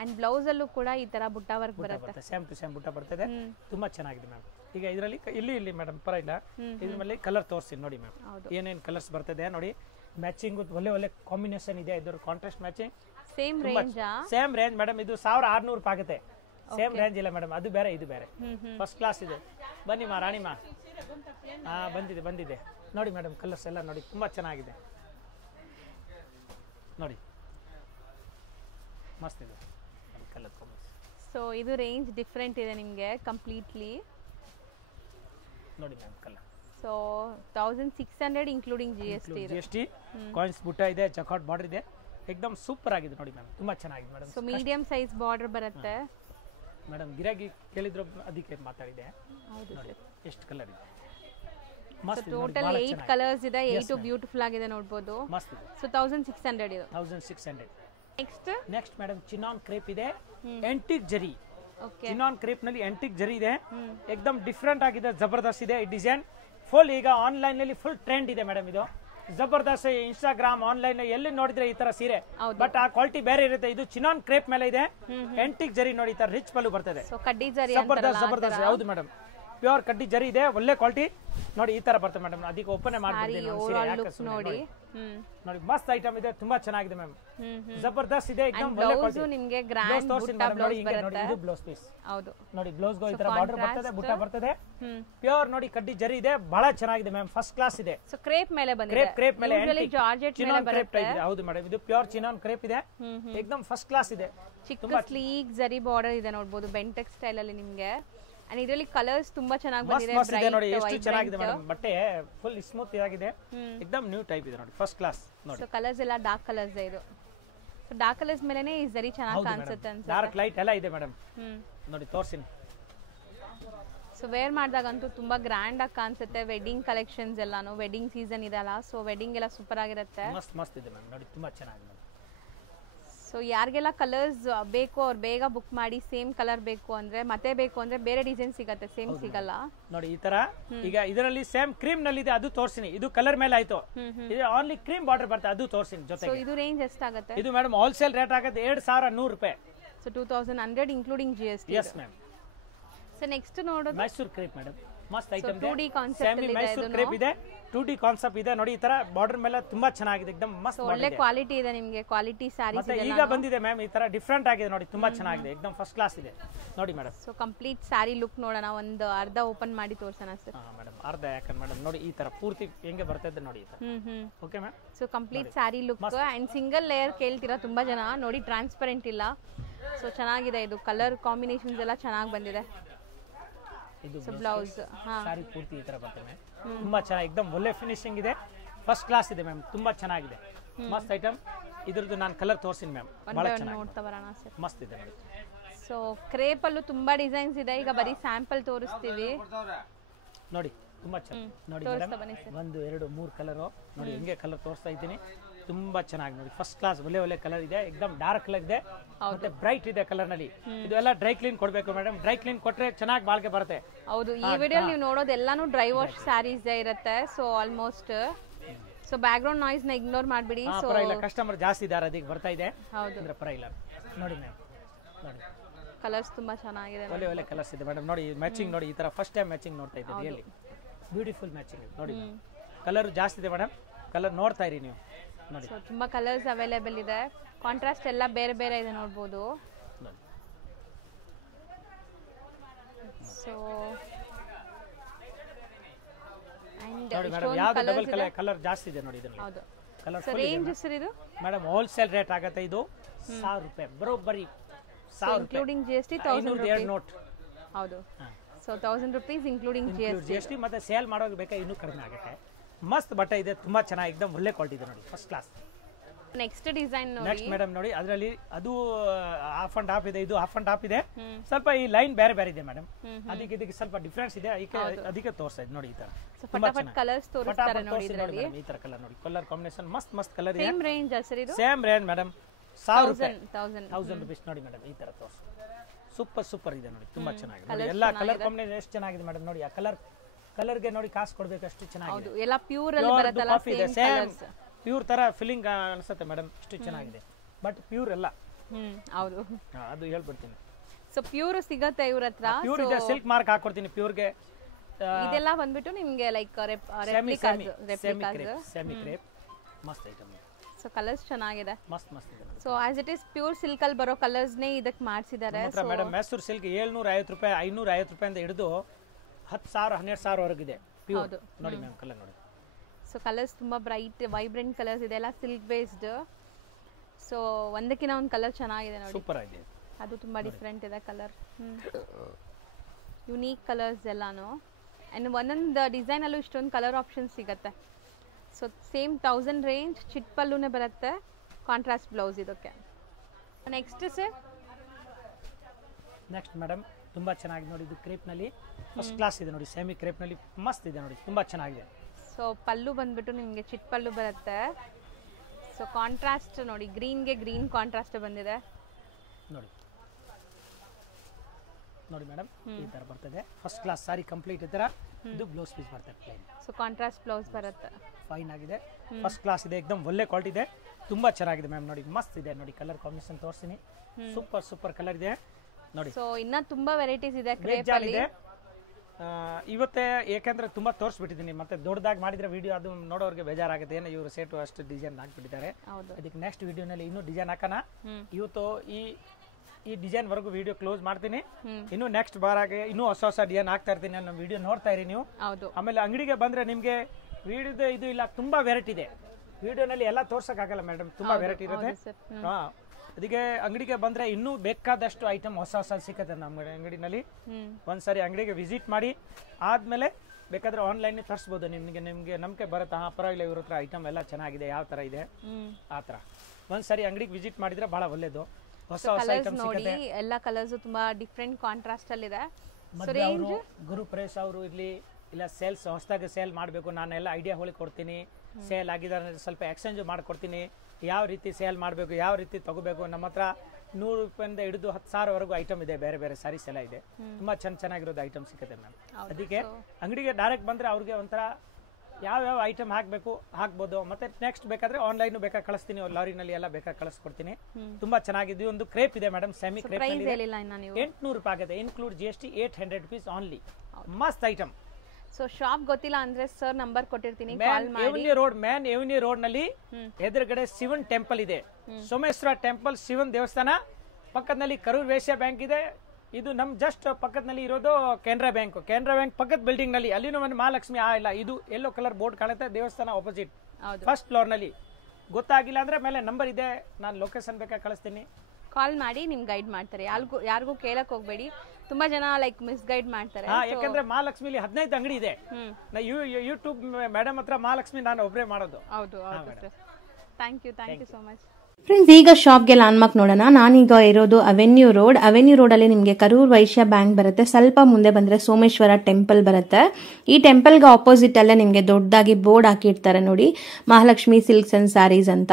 ಅಂಡ್ ಬ್ಲೌಸ್ ಅಲ್ಲೂ ಕೂಡ ಈ ತರ ಬುಟ್ಟ ವರ್ಕ್ ಬರುತ್ತೆ. ಸೇಮ್ ಟು ಸೇಮ್ ಬುಟ್ಟ ಬರ್ತದೆ. ತುಂಬಾ ಚೆನ್ನಾಗಿದೆ ಮ್ಯಾಮ್. ಈಗ ಇದರಲ್ಲಿ ಇಲ್ಲಿ ಮೇಡಮ್ ಪರವಾಗಿಲ್ಲ. ಇದ್ರ ಮೇಲೆ ಕಲರ್ ತೋರಿಸಿ ನೋಡಿ ಮ್ಯಾಮ್, ಏನೇನ್ ಕಲರ್ಸ್ ಬರ್ತದೆ ನೋಡಿ. ಮ್ಯಾಚಿಂಗ್ ಒಳ್ಳೆ ಕಾಂಬಿನೇಷನ್ ಇದೆ. ಇದ್ರ contrast matching. Same range madam. ಇದು 1600 ರೂಪಾಯಿ ಆಗುತ್ತೆ. ಸೇಮ್ ರೇಂಜ್ ಇಲ್ಲ ಮೇಡಮ್, ಅದು ಬೇರೆ ಇದು ಬೇರೆ. ಫಸ್ಟ್ ಕ್ಲಾಸ್ ಇದೆ. ಬನ್ನಿ ಮಾ ರಾಣಿ ಮಾ. ಬಂದಿದೆ ನೋಡಿ ಮೇಡಮ್. ಕಲರ್ಸ್ ಎಲ್ಲ ನೋಡಿ ತುಂಬಾ ಚೆನ್ನಾಗಿದೆ ನೋಡಿ, ಮಸ್ತ್ ಇದೆ ಕಲರ್. ಸೊ ಇದು ರೇಂಜ್ ಡಿಫರೆಂಟ್ ಇದೆ ನಿಮಗೆ ಕಂಪ್ಲೀಟ್ಲಿ ನೋಡಿ ma'am colour. So 1600 including GST. Coins ಬುಟ್ಟ ಇದೆ, ಜಕಾರ್ಡ್ ಬಾರ್ಡರ್ ಇದೆ. ಏಕದಮ್ ಸೂಪರ್ ಆಗಿದೆ ನೋಡಿ ಮ್ಯಾಮ್, ತುಂಬಾ ಚೆನ್ನಾಗಿದೆ madam. So medium size border ಬರುತ್ತೆ ಮೇಡಮ್. ಗಿರಾಕಿ ಕೇಳಿದ್ರು ಅದಕ್ಕೆ ಮಾತಾಡಿದೆ. ಹೌದು ನೋಡಿ ಎಷ್ಟು ಕಲರ್ ಇದೆ, ಮಸ್ತ್. ಟೋಟಲ್ 8 ಕಲರ್ಸ್ ಇದೆ, 8 ಬ್ಯೂಟಿಫುಲ್ ಆಗಿದೆ ನೋಡಬಹುದು. ಮಸ್ತ್ ಇದೆ. ಸೊ 1600 ಇದು. 1600. ನೆಕ್ಸ್ಟ್ ಮೇಡಮ್ ಚಿನಾನ್ ಕ್ರೇಪ್ ಇದೆ, ಆಂಟಿಕ್ ಜರಿ. ಓಕೆ, ಚಿನಾನ್ ಕ್ರೇಪ್ ನಲ್ಲಿ ಆಂಟಿಕ್ ಜರಿ ಇದೆ, ಏಕದಮ್ ಡಿಫ್ರೆಂಟ್ ಆಗಿದೆ, ಜಬರ್ದಸ್ತ್ ಇದೆ ಈ ಡಿಸೈನ್. ಫುಲ್ ಈಗ ಆನ್ಲೈನ್ ನಲ್ಲಿ ಫುಲ್ ಟ್ರೆಂಡ್ ಇದೆ ಮೇಡಮ್ ಇದು. ಜಬರ್ದಸ್ತ್ ಇನ್ಸ್ಟಾಗ್ರಾಮ್ ಆನ್ಲೈನ್ ಎಲ್ಲಿ ನೋಡಿದ್ರೆ ಈ ತರ ಸೀರೆ, ಬಟ್ ಆ ಕ್ವಾಲಿಟಿ ಬೇರೆ ಇರುತ್ತೆ. ಇದು ಚಿನಾನ್ ಕ್ರೇಪ್ ಮೇಲೆ ಇದೆ, ಆಂಟಿಕ್ ಜರಿ ನೋಡಿ, ಈ ತರ ರಿಚ್ ಪಲ್ಲು ಬರ್ತದೆ. ಸೊ ಕಡ್ಡಿ ಜರಿ ಜಬರ್ದಸ್ತ್. ಹೌದು ಮೇಡಮ್, ಪ್ಯೂರ್ ಕಡ್ಡಿ ಜರಿ ಇದೆ, ಒಳ್ಳೆ ಕ್ವಾಲಿಟಿ ನೋಡಿ. ಈ ತರ ಬರ್ತದೆ ಮೇಡಮ್, ಅದಕ್ಕೆ ಓಪನ್ ಮಾಡ್ಬಿಡ್ತೀನಿ ನೋಡಿ. ನೋಡಿ ಮಸ್ತ್ ಐಟಮ್ ಇದೆ, ತುಂಬಾ ಚೆನ್ನಾಗಿದೆ ಮ್ಯಾಮ್, ಜಬರ್ದಸ್ತ್ ಇದೆ, ಏಕದಮ್ ಒಳ್ಳೆ ಕ್ವಾಲಿಟಿ. ನಿಮಗೆ ಗ್ರ್ಯಾಂಡ್ ಬುಟ್ಟ ಬ್ಲೌಸ್ ಬರುತ್ತೆ. ಇದು ಬ್ಲೌಸ್ ಪೀಸ್. ಹೌದು ನೋಡಿ ಬ್ಲೌಸ್ ಗೋ ಈ ತರ ಬಾರ್ಡರ್ ಬರ್ತದೆ, ಬುಟ್ಟ ಬರ್ತದೆ, ಪ್ಯೂರ್ ನೋಡಿ ಕಡ್ಡಿ ಜರಿ ಇದೆ, ಬಹಳ ಚೆನ್ನಾಗಿದೆ ಮ್ಯಾಮ್, ಫಸ್ಟ್ ಕ್ಲಾಸ್ ಇದೆ. ಸೊ ಕ್ರೇಪ್ ಮೇಲೆ ಬಂದಿದೆ, ಕ್ರೇಪ್ ಮೇಲೆ ಜಾರ್ಜೆಟ್ ಮೇಲೆ ಬರುತ್ತೆ. ಹೌದು ಮೇಡಮ್, ಇದು ಪ್ಯೂರ್ ಚಿನಾನ್ ಕ್ರೇಪ್ ಇದೆ, ಏಕದಮ್ ಫಸ್ಟ್ ಕ್ಲಾಸ್ ಇದೆ. ಚಿಕ್ಕ ಸ್ಲೀಕ್ ಜರಿ ಬಾರ್ಡರ್ ಇದೆ ನೋಡಬಹುದು, ಬೆಂಟೆಕ್ಸ್ ಸ್ಟೈಲ್ ಅಲ್ಲಿ ನಿಮಗೆ. ಅಂಡ್ ಇದರಲ್ಲಿ ಕಲರ್ಸ್ ತುಂಬಾ ಚೆನ್ನಾಗಿ ಬಂದಿದೆ, ನೋಡಿ ಎಷ್ಟು ಚೆನ್ನಾಗಿದೆ ಮೇಡಮ್. ಬಟ್ಟೆ ಫುಲ್ ಸ್ಮೂತ್ ಆಗಿದೆ, ಏಕದಮ್ ನ್ಯೂ ಟೈಪ್ ಇದೆ ನೋಡಿ, ಫಸ್ಟ್ ಕ್ಲಾಸ್ ನೋಡಿ. ಸೊ ಕಲರ್ಸ್ ಎಲ್ಲ ಡಾರ್ಕ್ ಕಲರ್ಸ್ ಇದೆ ಇದು. ಸೊ ಡಾರ್ಕ್ ಕಲರ್ಸ್ ಮೇಲೆನೇ ಈ ಜರಿ ಚೆನ್ನಾಗಿ ಕಾಣಿಸುತ್ತೆ ಅನ್ಸುತ್ತೆ. ಡಾರ್ಕ್ ಲೈಟ್ ಎಲ್ಲ ಇದೆ ಮೇಡಮ್, ನೋಡಿ ತೋರಿಸ್ತೀನಿ. ಸೊ ವೇರ್ ಮಾಡಿದಾಗಂತೂ ತುಂಬಾ ಗ್ರ್ಯಾಂಡ್ ಆಗಿ ಕಾಣಿಸುತ್ತೆ. ವೆಡ್ಡಿಂಗ್ ಕಲೆಕ್ಷನ್ಸ್ ಎಲ್ಲಾನು, ವೆಡ್ಡಿಂಗ್ ಸೀಸನ್ ಇದೆ ಅಲ್ಲ, ಸೊ ವೆಡ್ಡಿಂಗ್ ಎಲ್ಲ ಸೂಪರ್ ಆಗಿರುತ್ತೆ. ಮಸ್ತ್ ಇದೆ ಮ್ಯಾಮ್, ನೋಡಿ ತುಂಬಾ ಚೆನ್ನಾಗಿದೆ. ಸೊ ಯಾರಿಗೆಲ್ಲ ಕಲರ್ಸ್ ಬೇಕು ಅವ್ರು ಬೇಗ ಬುಕ್ ಮಾಡಿ. ಸೇಮ್ ಕಲರ್ ಬೇಕು ಅಂದ್ರೆ, ಮತ್ತೆ ಬೇಕು ಅಂದ್ರೆ ಬೇರೆ ಡಿಸೈನ್ ಸಿಗತ್ತೆ, ಸೇಮ್ ಸಿಗಲ್ಲ ನೋಡಿ. ಈ ತರ ಈಗ ಇದರಲ್ಲಿ ಸೇಮ್ ಕ್ರೀಮ್ ನಲ್ಲಿ ಇದೆ, ಅದು ತೋರಿಸ್ತೀನಿ. ಇದು ಕಲರ್ ಮೇಲೆ ಆಯ್ತು, ಇದು ಓನ್ಲಿ ಕ್ರೀಮ್ ಬಾರ್ಡರ್ ಬರುತ್ತೆ, ಅದು ತೋರಿಸ್ತೀನಿ ಜೊತೆಗೆ. ಸೊ ಇದು ರೇಂಜ್ ಎಷ್ಟಾಗುತ್ತೆ? ಇದು ಮೇಡಮ್ ಹೋಲ್ಸೇಲ್ ರೇಟ್ ಆಗುತ್ತೆ 2100 ರೂಪಾಯಿ. So 2100 including GST. Yes ma'am. So next ನೋಡೋದು ಮೈಸೂರ್ ಕ್ರೇಪ್ ಮೇಡಮ್, ಮಸ್ತ್ ಐಟಮ್ ಇದೆ. 2D ಕಾನ್ಸೆಪ್ಟ್ ಇದೆ, ಮೈಸೂರ್ ಕ್ರೇಪ್ ಇದೆ, 2D ಕಾನ್ಸೆಪ್ಟ್ ಇದೆ ನೋಡಿ. ಈ ತರ ಬಾರ್ಡರ್ ಮೇಲೆ ತುಂಬಾ ಚೆನ್ನಾಗಿದೆ, ಏಕದಮ್ ಮಸ್ತ್. ಒಳ್ಳೆ ಕ್ವಾಲಿಟಿ ಇದೆ ನಿಮಗೆ, ಕ್ವಾಲಿಟಿ ಸ್ಯಾರೀಸ್ ಮತ್ತೆ ಈಗ ಬಂದಿದೆ ಮ್ಯಾಮ್, ಈ ತರ ಡಿಫರೆಂಟ್ ಆಗಿದೆ ನೋಡಿ, ತುಂಬಾ ಚೆನ್ನಾಗಿದೆ, ಏಕದಮ್ ಫಸ್ಟ್ ಕ್ಲಾಸ್ ಇದೆ ನೋಡಿ madam. So complete sari look ನೋಡೋಣ, ಒಂದು ಅರ್ಧ ಓಪನ್ ಮಾಡಿ ತೋರ್ಸೋಣ ಸರ್. ಮೇಡಮ್ ಅರ್ಧ ಯಾಕಂದ್ರೆ ಮೇಡಮ್ ನೋಡಿ ಈ ತರ ಪೂರ್ತಿ ಹೆಂಗೆ ಬರ್ತಾ ಇದೆ ನೋಡಿ. Okay ma'am. So complete sari look and single layer ಕೇಳ್ತೀರಾ ತುಂಬಾ ಜನ, ನೋಡಿ ಟ್ರಾನ್ಸ್ಪರೆಂಟ್ ಇಲ್ಲ. ಸೊ ಚೆನ್ನಾಗಿದೆ, ಇದು ಕಲರ್ ಕಾಂಬಿನೇಷನ್ಸ್ ಎಲ್ಲ ಚೆನ್ನಾಗಿ ಬಂದಿದೆ. ಇದು ಬ್ಲೌಸ್ ಸಾರಿ ಪೂರ್ತಿ ಈ ತರ ಬರ್ತದೆ, ತುಂಬಾ ಚೆನ್ನಾಗಿ, ಏಕದಮ್ ಒಳ್ಳೆ ಫಿನಿಶಿಂಗ್ ಇದೆ, ಫಸ್ಟ್ ಕ್ಲಾಸ್ ಇದೆ ಮ್ಯಾಮ್, ತುಂಬಾ ಚೆನ್ನಾಗಿದೆ, ಮಸ್ತ್ ಐಟಮ್. ಇದ್ರದ್ದು ನಾನು ಕಲರ್ ತೋರಿಸ್ತೀನಿ ಮ್ಯಾಮ್, ಬಹಳ ಚೆನ್ನಾಗಿ ನೋಡ್ತಾ ಬರೋಣ ಸರ್. ಮಸ್ತ್ ಇದೆ ನೋಡಿ. ಸೊ ಕ್ರೇಪ್ ಅಲ್ಲೂ ತುಂಬಾ ಡಿಸೈನ್ಸ್ ಇದೆ, ಈಗ ಬರೀ ಸ್ಯಾಂಪಲ್ ತೋರಿಸ್ತೀವಿ ನೋಡಿ, ತುಂಬಾ ಚೆನ್ನಾಗಿ ನೋಡಿ ಮೇಡಮ್. 1 2 3 ಕಲರ್ ನೋಡಿ, ಹಿಂಗೆ ಕಲರ್ ತೋರಿಸ್ತಾ ಇದ್ದೀನಿ, ತುಂಬಾ ಚೆನ್ನಾಗಿ ನೋಡಿ, ಫಸ್ಟ್ ಕ್ಲಾಸ್ ಒಳ್ಳೆ ಕಲರ್ ಇದೆ, ಏಕದಮ್ ಡಾರ್ಕ್ ಕಲರ್ ಇದೆ, ಮತ್ತೆ ಬ್ರೈಟ್ ಇದೆ ಕಲರ್ ನಲ್ಲಿ. ಇದು ಎಲ್ಲ ಡ್ರೈ ಕ್ಲೀನ್ ಕೊಡ್ಬೇಕು ಮೇಡಮ್, ಡ್ರೈ ಕ್ಲೀನ್ ಕೊಟ್ರೆ ಚೆನ್ನಾಗಿ ಬಾಳ್ಕೆ ಬರುತ್ತೆ. ಹೌದು, ಈ ವಿಡಿಯೋ ನೀವು ನೋಡೋದು ಎಲ್ಲಾನು ಡ್ರೈ ವಾಶ್ ಸ್ಯಾರೀಸ್ ಇರುತ್ತೆ. So almost so back ground noise ನ ಇಗ್ನೋರ್ ಮಾಡ್ಬಿಡಿ. ಸೊ ಇಲ್ಲ, ಕಸ್ಟಮರ್ ಜಾಸ್ತಿ ಇದ್ದಾರೆ, ಅದಕ್ಕೆ ಬರ್ತಾ ಇದೆ. ಹೌದು, ಅಂದ್ರೆ ಪರವಾಗಿಲ್ಲ ನೋಡಿ ಮ್ಯಾಮ್. ನೋಡಿ ಕಲರ್ಸ್ ತುಂಬಾ ಚೆನ್ನಾಗಿದೆ, ಒಳ್ಳೆ ಕಲರ್ಸ್ ಇದೆ ಮೇಡಮ್. ನೋಡಿ ಮ್ಯಾಚಿಂಗ್ ನೋಡಿ, ಈ ತರ ಫಸ್ಟ್ ಟೈಮ್ ಮ್ಯಾಚಿಂಗ್ ನೋಡ್ತಾ ಇದ್ದೀವಿ, ರಿಯಲಿ ಬ್ಯೂಟಿಫುಲ್ ಮ್ಯಾಚಿಂಗ್ ನೋಡಿ. ಕಲರ್ ಜಾಸ್ತಿ ಇದೆ ಮೇಡಮ್, ಕಲರ್ ನೋಡ್ತಾ ಇರಿ ನೀವು ನೋಡಿ. ಸೊ ತುಂಬಾ ಕಲರ್ಸ್ ಅವೈಲೇಬಲ್ ಇದೆ, ಕಾಂಟ್ರಾಸ್ಟ್ ಎಲ್ಲ ಬೇರೆ ಬೇರೆ ಇದೆ ನೋಡಬಹುದು. ಸೊ ಅಂಡ್ ಯಾವುದು ಡಬಲ್ ಕಲರ್ ಜಾಸ್ತಿ ಇದೆ ನೋಡಿ ಇದರಲ್ಲಿ. ಹೌದು, ಕಲರ್ ಸೊ ರೇಂಜ್ ಸರ್ ಇದು ಮೇಡಮ್ ಹೋಲ್ಸೇಲ್ ರೇಟ್ ಆಗುತ್ತೆ, ಇದು 1000 ರೂಪಾಯಿ ಬರೋಬ್ಬರಿ, 1000 ಇನ್ಕ್ಲೂಡಿಂಗ್ GST 1000 ರೂಪಾಯಿ. ನೋಟ್. ಹೌದು, ಸೊ 1000 ರೂಪೀಸ್ ಇನ್ಕ್ಲೂಡಿಂಗ್ GST. ಮತ್ತೆ ಸೇಲ್ ಮಾಡೋಕೆ ಬೇಕಾ ಇನ್ನೂ ಕಡಿಮೆ ಆಗುತ್ತೆ. ಮಸ್ತ್ ಬಟ್ಟೆ ಇದೆ, ತುಂಬಾ ಚೆನ್ನಾಗಿ, ಏಕದಮ್ ಒಳ್ಳೆ ಕ್ವಾಲಿಟಿ ಇದೆ ನೋಡಿ, ಫಸ್ಟ್ ಕ್ಲಾಸ್. ನೆಕ್ಸ್ಟ್ ಡಿಸೈನ್ ನೋಡಿ. ನೆಕ್ಸ್ಟ್ ಮೇಡಮ್ ನೋಡಿ, ಅದರಲ್ಲಿ ಅದು ಹಾಫ್ ಅಂಡ್ ಹಾಫ್ ಇದೆ, ಇದು ಹಾಫ್ ಅಂಡ್ ಹಾಫ್ ಇದೆ, ಸ್ವಲ್ಪ ಈ ಲೈನ್ ಬೇರೆ ಬೇರೆ ಇದೆ ಮೇಡಮ್, ಅದಕ್ಕೆ ಇದಕ್ಕೆ ಸ್ವಲ್ಪ ಡಿಫರೆನ್ಸ್ ಇದೆ, ಅದಕ್ಕೆ ತೋರಿಸ್ತಾ ಇದೆ ನೋಡಿ. ಈ ತರ ಫಟಾಫಟ್ ಕಲರ್ಸ್ ತೋರಿಸ್ತಾರೆ ನೋಡಿ ಇದರಲ್ಲಿ. ಈ ತರ ಕಲರ್ ನೋಡಿ, ಕಲರ್ ಕಾಂಬಿನೇಷನ್ ಮಸ್ತ್ ಕಲರ್ ಇದೆ. ಸೇಮ್ ರೇಂಜ್ ಸರ್ ಇದು? ಸೇಮ್ ರೇಂಜ್ ಮೇಡಮ್, 1000 ರೂಪಾಯಿ, 1000 ರೂಪೀಸ್ ನೋಡಿ ಮೇಡಮ್. ಈ ತರ ತೋರಿಸಿ, ಸೂಪರ್ ಇದೆ ನೋಡಿ, ತುಂಬಾ ಚೆನ್ನಾಗಿದೆ ನೋಡಿ. ಎಲ್ಲ ಕಲರ್ ಕಾಂಬಿನೇಷನ್ ಎಷ್ಟು ಚೆನ್ನಾಗಿದೆ ಮೇಡಮ್ ನೋಡಿ. ಆ ಕಲರ್ಗೆ ನೋಡಿ ಕಾಸು ಕೊಡ್ಬೇಕು, ಅಷ್ಟು ಚೆನ್ನಾಗಿದೆ. ಎಲ್ಲ ಪ್ಯೂರ್ ಅಲ್ಲಿ ಬರುತ್ತಲ್ಲ, ಸೇಮ್ ಪ್ಯೂರ್ ತರ ಫೀಲಿಂಗ್ ಅನ್ಸುತ್ತೆ ಮೇಡಮ್, ಎಷ್ಟು ಚೆನ್ನಾಗಿದೆ. ಬಟ್ ಪ್ಯೂರ್ ಅಲ್ಲ, ಹೌದು, ಅದು ಹೇಳ್ಬಿಡ್ತೀನಿ. ಸೊ ಪ್ಯೂರ್ ಸಿಗತ್ತೆ ಇವ್ರ ಹತ್ರ. ಪ್ಯೂರ್ ಇದೆ, ಸಿಲ್ಕ್ ಮಾರ್ಕ್ ಹಾಕೊಡ್ತೀನಿ ಪ್ಯೂರ್ಗೆ. ಇದೆಲ್ಲ ಬಂದ್ಬಿಟ್ಟು ನಿಮ್ಗೆ ಲೈಕ್ ಸೆಮಿ ಕ್ರೇಪ್, ಮಸ್ತ್ ಐಟಮ್. ಸೊ ಕಲರ್ಸ್ ಚೆನ್ನಾಗಿದೆ, ಮಸ್ತ್ ಇದೆ. So as it is pure silk ಅಲ್ಲಿ ಬರೋ ಕಲರ್ಸ್ ನೇ ಇದಕ್ಕೆ ಮಾಡಿಸಿದ್ದಾರೆ. ಮೇಡಮ್ ಮೈಸೂರು ಸಿಲ್ಕ್ 750 ರೂಪಾಯಿ 550 ರೂಪಾಯಿಂದ ಹಿಡಿದು 10,000 12,000 ವರೆಗಿದೆ ಪ್ಯೂರ್ ನೋಡಿ ಮ್ಯಾಮ್. ಕಲರ್ ನೋಡಿ, ಸೊ ಕಲರ್ಸ್ ತುಂಬಾ ಬ್ರೈಟ್ ವೈಬ್ರೆಂಟ್ ಕಲರ್ಸ್ ಇದೆ, ಎಲ್ಲ ಸಿಲ್ಕ್ ಬೇಸ್ಡ್. ಸೊ ಒಂದಕ್ಕಿಂತ ಒಂದು ಕಲರ್ ಚೆನ್ನಾಗಿದೆ ನೋಡಿ, ಸೂಪರ್ ಆಗಿದೆ. ಅದು ತುಂಬಾ ಡಿಫ್ರೆಂಟ್ ಇದೆ ಕಲರ್, ಯುನೀಕ್ ಕಲರ್ಸ್ ಎಲ್ಲಾನು. ಅಂಡ್ ಒಂದೊಂದು ಡಿಸೈನ್ ಅಲ್ಲೂ ಇಷ್ಟೊಂದು ಕಲರ್ ಆಪ್ಷನ್ಸ್ ಸಿಗತ್ತೆ. ಸೊ ಸೇಮ್ 1000 ರೇಂಜ್, ಚಿಟ್ ಪಲ್ಲುನೇ ಬರುತ್ತೆ, ಕಾಂಟ್ರಾಸ್ಟ್ ಬ್ಲೌಸ್ ಇದಕ್ಕೆ. ನೆಕ್ಸ್ಟ್ ಸರ್, ನೆಕ್ಸ್ಟ್ ಮೇಡಮ್ ತುಂಬಾ ಚೆನ್ನಾಗಿದೆ ನೋಡಿ, ಇದು ಕ್ರೇಪ್ ನಲ್ಲಿ ಫಸ್ಟ್ ಕ್ಲಾಸ್ ಇದೆ ನೋಡಿ, ಸೆಮಿ ಕ್ರೇಪ್ ನಲ್ಲಿ ಮಸ್ತ್ ಇದೆ ನೋಡಿ, ತುಂಬಾ ಚೆನ್ನಾಗಿದೆ. ಸೊ ಪಲ್ಲು ಬಂದ್ಬಿಟ್ಟು ನಿಮಗೆ ಚಿಟ್ ಪಲ್ಲು ಬರುತ್ತೆ. ಸೊ ಕಾಂಟ್ರಾಸ್ಟ್ ನೋಡಿ, ಗ್ರೀನ್ಗೆ ಗ್ರೀನ್ ಕಾಂಟ್ರಾಸ್ಟ್ ಬಂದಿದೆ ನೋಡಿ. ನೋಡಿ ಮೇಡಮ್ ಈ ತರ ಬರ್ತದೆ, ಫಸ್ಟ್ ಕ್ಲಾಸ್ ಸಾರಿ ಕಂಪ್ಲೀಟ್ ಈ ತರ. ಇದು ಬ್ಲೌಸ್ ಪೀಸ್ ಬರ್ತದೆ ಪ್ಲೇನ್. ಸೊ ಕಾಂಟ್ರಾಸ್ಟ್ ಬ್ಲೌಸ್ ಬರುತ್ತೆ, ಫೈನ್ ಆಗಿದೆ, ಫಸ್ಟ್ ಕ್ಲಾಸ್ ಇದೆ, ಏಕದಮ್ ಒಳ್ಳೆ ಕ್ವಾಲಿಟಿ ಇದೆ, ತುಂಬಾ ಚೆನ್ನಾಗಿದೆ ಮ್ಯಾಮ್. ನೋಡಿ ಮಸ್ತ್ ಇದೆ ನೋಡಿ, ಕಲರ್ ಕಾಂಬಿನೇಷನ್ ತೋರಿಸ್ತೀನಿ, ಸೂಪರ್ ಸೂಪರ್ ಕಲರ್ ಇದೆ ನೋಡಿ. ಸೊ ಇನ್ನ ತುಂಬಾ ವೆರೈಟೀಸ್ ಇದೆ ಕ್ರೇಪ್ ಅಲ್ಲಿ. ಇವತ್ತೇ ಯಾಕಂದ್ರೆ ತುಂಬಾ ತೋರಿಸ್ಬಿಟ್ಟಿದ್ದೀನಿ, ಮತ್ತೆ ದೊಡ್ಡದಾಗಿ ಮಾಡಿದ್ರೆ ವಿಡಿಯೋ ಅದು ನೋಡೋರಿಗೆ ಬೇಜಾರಾಗುತ್ತೆ, ಏನೋ ಇವರು ಸೇಟು ಅಷ್ಟು ಡಿಸೈನ್ ಹಾಕ್ಬಿಟ್ಟಿದ್ದಾರೆ. ಅದಕ್ಕೆ ನೆಕ್ಸ್ಟ್ ವಿಡಿಯೋನಲ್ಲಿ ಇನ್ನೂ ಡಿಸೈನ್ ಹಾಕೋಣ. ಇವತ್ತು ಈ ಡಿಸೈನ್ ವರೆಗೂ ವಿಡಿಯೋ ಕ್ಲೋಸ್ ಮಾಡ್ತೀನಿ. ಇನ್ನು ನೆಕ್ಸ್ಟ್ ಬಾರಾಗೆ ಇನ್ನೂ ಹೊಸ ಹೊಸ ಡಿಸೈನ್ ಹಾಕ್ತಾ ಇರ್ತೀನಿ, ನಮ್ಮ ವಿಡಿಯೋ ನೋಡ್ತಾ ಇರಿ ನೀವು. ಆಮೇಲೆ ಅಂಗಡಿಗೆ ಬಂದ್ರೆ ನಿಮ್ಗೆ ವಿಡಿಯೋದ ಇದು ಇಲ್ಲ, ತುಂಬಾ ವೆರೈಟಿ ಇದೆ. ವಿಡಿಯೋನಲ್ಲಿ ಎಲ್ಲ ತೋರ್ಸಕ್ ಆಗಲ್ಲ ಮೇಡಮ್, ತುಂಬಾ ವೆರೈಟಿ ಇರುತ್ತೆ. ಅದಕ್ಕೆ ಅಂಗಡಿಗೆ ಬಂದ್ರೆ ಇನ್ನೂ ಬೇಕಾದಷ್ಟು ಐಟಮ್ ಹೊಸ ಹೊಸ ಸಿಕ್ಕತ್ತೆ ನಮ್ಮ ಅಂಗಡಿನಲ್ಲಿ. ಒಂದ್ಸರಿ ಅಂಗಡಿಗೆ ವಿಸಿಟ್ ಮಾಡಿ ಆದ್ಮೇಲೆ ಬೇಕಾದ್ರೆ ಆನ್ಲೈನ್ ತರಿಸ್ಬೋದು. ನಿಮ್ಗೆ ನಂಬಿಕೆ ಬರುತ್ತೆ, ಪರವಾಗಿಲ್ಲ ಇವ್ರ ಹತ್ರ ಐಟಮ್ ಎಲ್ಲ ಚೆನ್ನಾಗಿದೆ, ಯಾವ ತರ ಇದೆ ಆ ತರ. ಒಂದ್ಸರಿ ಅಂಗಡಿಗೆ ವಿಸಿಟ್ ಮಾಡಿದ್ರೆ ಬಹಳ ಒಳ್ಳೇದು, ಹೊಸ ಹೊಸ ಐಟಮ್ ಸಿಗುತ್ತೆ. ಎಲ್ಲ ಕಲರ್ಸ್ ತುಂಬಾ ಡಿಫ್ರೆಂಟ್ ಕಾಂಟ್ರಾಸ್ಟ್ ಅಲ್ಲಿ ಇದೆ. ಗುರುಪ್ರೇಸ್ ಅವರು ಇರ್ಲಿ ಇಲ್ಲ ಸೇಲ್ಸ್ ಹೊಸದಾಗಿ ಸೇಲ್ ಮಾಡಬೇಕು, ನಾನೆಲ್ಲ ಐಡಿಯಾ ಹೋಳಿ ಕೊಡ್ತೀನಿ. ಸೇಲ್ ಆಗಿದ್ದಾರೆ ಸ್ವಲ್ಪ ಎಕ್ಸ್ಚೇಂಜ್ ಮಾಡ್ಕೊಡ್ತೀನಿ, ಯಾವ ರೀತಿ ಸೇಲ್ ಮಾಡಬೇಕು, ಯಾವ ರೀತಿ ತಗೋಬೇಕು. ನಮ್ಮ ಹತ್ರ 100 ರೂಪಾಯಿಂದ ಹಿಡಿದು 10,000ವರೆಗೂ ಐಟಮ್ ಇದೆ, ಬೇರೆ ಬೇರೆ ಸಾರೀಸ್ ಎಲ್ಲ ಇದೆ, ತುಂಬಾ ಚೆನ್ನಾಗಿರೋದು ಐಟಮ್ ಸಿಗುತ್ತೆ ಮ್ಯಾಮ್. ಅದಕ್ಕೆ ಅಂಗಡಿಗೆ ಡೈರೆಕ್ಟ್ ಬಂದ್ರೆ ಅವ್ರಿಗೆ ಒಂಥರ ಯಾವ ಐಟಮ್ ಹಾಕ್ಬೇಕು ಹಾಕ್ಬೋದು. ಮತ್ತೆ ನೆಕ್ಸ್ಟ್ ಬೇಕಾದ್ರೆ ಆನ್ಲೈನ್ ಬೇಕಾಗಿ ಕಳಿಸ್ತೀನಿ, ಲಾರಿನಲ್ಲಿ ಎಲ್ಲ ಬೇಕಾಗಿ ಕಳಿಸ್ಕೊಡ್ತೀನಿ. ತುಂಬಾ ಚೆನ್ನಾಗಿದೆ. ಒಂದು ಕ್ರೇಪ್ ಇದೆ ಮೇಡಮ್, ಸೆಮಿ ಕ್ರೇಪ್ 800 ರೂಪಾಯಿ ಆಗುತ್ತೆ, ಇನ್ಕ್ಲೂಡ್ GST 800 ರೂಪೀಸ್ ಓನ್ಲಿ. ಮಸ್ತ್ ಐಟಮ್. ಸೊ ಶಾಪ್ ಗೊತ್ತಿಲ್ಲ ಅಂದ್ರೆ ಸರ್ ನಂಬರ್ ಕೊಟ್ಟಿರ್ತೀನಿ, ಮ್ಯಾನ್ ಎವನ್ಯೂ ರೋಡ್ ನಲ್ಲಿ ಎದುರುಗಡೆ ಶಿವನ್ ಟೆಂಪಲ್ ಇದೆ, ಸೋಮೇಶ್ವರ ಟೆಂಪಲ್, ಶಿವನ್ ದೇವಸ್ಥಾನ ಪಕ್ಕದಲ್ಲಿ ಕರೂರ್ ವೈಶ್ಯ ಬ್ಯಾಂಕ್ ಇದೆ. ಇದು ನಮ್ ಜಸ್ಟ್ ಪಕ್ಕದಲ್ಲಿ ಇರೋದು ಕೆನರಾ ಬ್ಯಾಂಕ್. ಕೆನರಾ ಬ್ಯಾಂಕ್ ಪಕ್ಕದ ಬಿಲ್ಡಿಂಗ್ ನಲ್ಲಿ ಅಲ್ಲಿನೂ ಒಂದು ಮಹಾಲಕ್ಷ್ಮಿ ಇಲ್ಲ, ಇದು ಯೆಲ್ಲೋ ಕಲರ್ ಬೋರ್ಡ್ ಕಾಣುತ್ತೆ, ದೇವಸ್ಥಾನ ಆಪೋಸಿಟ್ ಫಸ್ಟ್ ಫ್ಲೋರ್ ನಲ್ಲಿ. ಗೊತ್ತಾಗಿಲ್ಲ ಅಂದ್ರೆ ಮೇಲೆ ನಂಬರ್ ಇದೆ, ನಾನು ಲೊಕೇಶನ್ ಬೇಕಾ ಕಳಿಸ್ತೀನಿ, ಕಾಲ್ ಮಾಡಿ ನಿಮ್ಗೆ ಗೈಡ್ ಮಾಡ್ತಾರೆ. ಯಾರಿಗೂ ಕೇಳಕ್ ಹೋಗ್ಬೇಡಿ, ತುಂಬಾ ಜನ ಲೈಕ್ ಮಿಸ್ ಗೈಡ್ ಮಾಡ್ತಾರೆ. ಯಾಕಂದ್ರೆ ಮಹಾಲಕ್ಷ್ಮಿಲಿ 15 ಅಂಗಡಿ ಇದೆ. ಯೂಟ್ಯೂಬ್ ಮೇಡಮ್ ಹತ್ರ ಮಹಾಲಕ್ಷ್ಮಿ ನಾನು ಒಬ್ಬರೇ ಮಾಡೋದು. ಹೌದು sir, thank you so much. Friends, ಈಗ ಶಾಪ್ಗೆ ಲ್ಯಾಂಡ್ಮಾರ್ಕ್ ನೋಡೋಣ. ನಾನೀಗ ಇರೋದು ಅವೆನ್ಯೂ ರೋಡ್ ಅಲ್ಲಿ ನಿಮಗೆ ಕರೂರ್ ವೈಶ್ಯ ಬ್ಯಾಂಕ್ ಬರುತ್ತೆ. ಸ್ವಲ್ಪ ಮುಂದೆ ಬಂದ್ರೆ ಸೋಮೇಶ್ವರ ಟೆಂಪಲ್ ಬರುತ್ತೆ. ಈ ಟೆಂಪಲ್ಗೆ ಆಪೋಸಿಟ್ ಅಲ್ಲೇ ನಿಮಗೆ ದೊಡ್ಡದಾಗಿ ಬೋರ್ಡ್ ಹಾಕಿರ್ತಾರೆ ನೋಡಿ, ಮಹಾಲಕ್ಷ್ಮಿ ಸಿಲ್ಕ್ಸ್ ಅಂಡ್ ಸ್ಯಾರೀಸ್ ಅಂತ.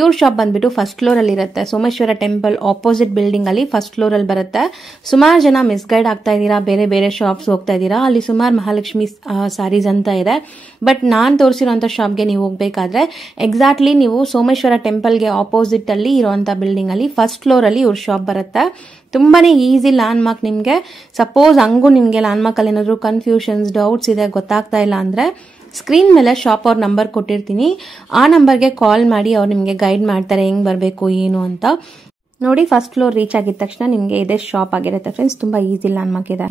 ಇವ್ರ ಶಾಪ್ ಬಂದ್ಬಿಟ್ಟು ಫಸ್ಟ್ ಫ್ಲೋರ್ ಅಲ್ಲಿ ಇರುತ್ತೆ, ಸೋಮೇಶ್ವರ ಟೆಂಪಲ್ ಆಪೋಸಿಟ್ ಬಿಲ್ಡಿಂಗ್ ಅಲ್ಲಿ ಫಸ್ಟ್ ಫ್ಲೋರ್ ಅಲ್ಲಿ ಬರುತ್ತೆ. ಸುಮಾರು ಜನ ಮಿಸ್ಗೈಡ್ ಆಗ್ತಾ ಇದ್ದೀರಾ, ಬೇರೆ ಬೇರೆ ಶಾಪ್ಸ್ ಹೋಗ್ತಾ ಇದ್ದೀರಾ. ಅಲ್ಲಿ ಸುಮಾರು ಮಹಾಲಕ್ಷ್ಮಿ ಸ್ಯಾರೀಸ್ ಅಂತ ಇದೆ, ಬಟ್ ನಾನ್ ತೋರಿಸಿರುವಂತ ಶಾಪ್ಗೆ ನೀವು ಹೋಗ್ಬೇಕಾದ್ರೆ ಎಕ್ಸಾಕ್ಟ್ಲಿ ನೀವು ಸೋಮೇಶ್ವರ ಟೆಂಪಲ್ಗೆ ಆಪೋಸಿಟ್ ಅಲ್ಲಿ ಇರುವಂತ ಬಿಲ್ಡಿಂಗ್ ಅಲ್ಲಿ ಫಸ್ಟ್ ಫ್ಲೋರ್ ಅಲ್ಲಿ ಇವ್ರ ಶಾಪ್ ಬರುತ್ತೆ. ತುಂಬಾನೇ ಈಸಿ ಲ್ಯಾಂಡ್ ಮಾರ್ಕ್. ನಿಮ್ಗೆ ಸಪೋಸ್ ಹಂಗೂ ನಿಮ್ಗೆ ಲ್ಯಾಂಡ್ ಮಾರ್ಕ್ ಅಲ್ಲಿ ಏನಾದ್ರು ಕನ್ಫ್ಯೂಷನ್ಸ್ ಡೌಟ್ಸ್ ಇದೆ, ಗೊತ್ತಾಗ್ತಾ ಇಲ್ಲ ಅಂದ್ರೆ ಸ್ಕ್ರೀನ್ ಮೇಲೆ ಶಾಪ್ ಅವ್ರ ನಂಬರ್ ಕೊಟ್ಟಿರ್ತೀನಿ, ಆ ನಂಬರ್ಗೆ ಕಾಲ್ ಮಾಡಿ ಅವ್ರು ನಿಮ್ಗೆ ಗೈಡ್ ಮಾಡ್ತಾರೆ ಹೆಂಗ್ ಬರ್ಬೇಕು ಏನು ಅಂತ. ನೋಡಿ, ಫಸ್ಟ್ ಫ್ಲೋರ್ ರೀಚ್ ಆಗಿದ ತಕ್ಷಣ ನಿಮ್ಗೆ ಇದೇ ಶಾಪ್ ಆಗಿರುತ್ತೆ ಫ್ರೆಂಡ್ಸ್. ತುಂಬಾ ಈಸಿ ಲ್ಯಾಂಡ್ ಮಾರ್ಕ್ ಇದೆ.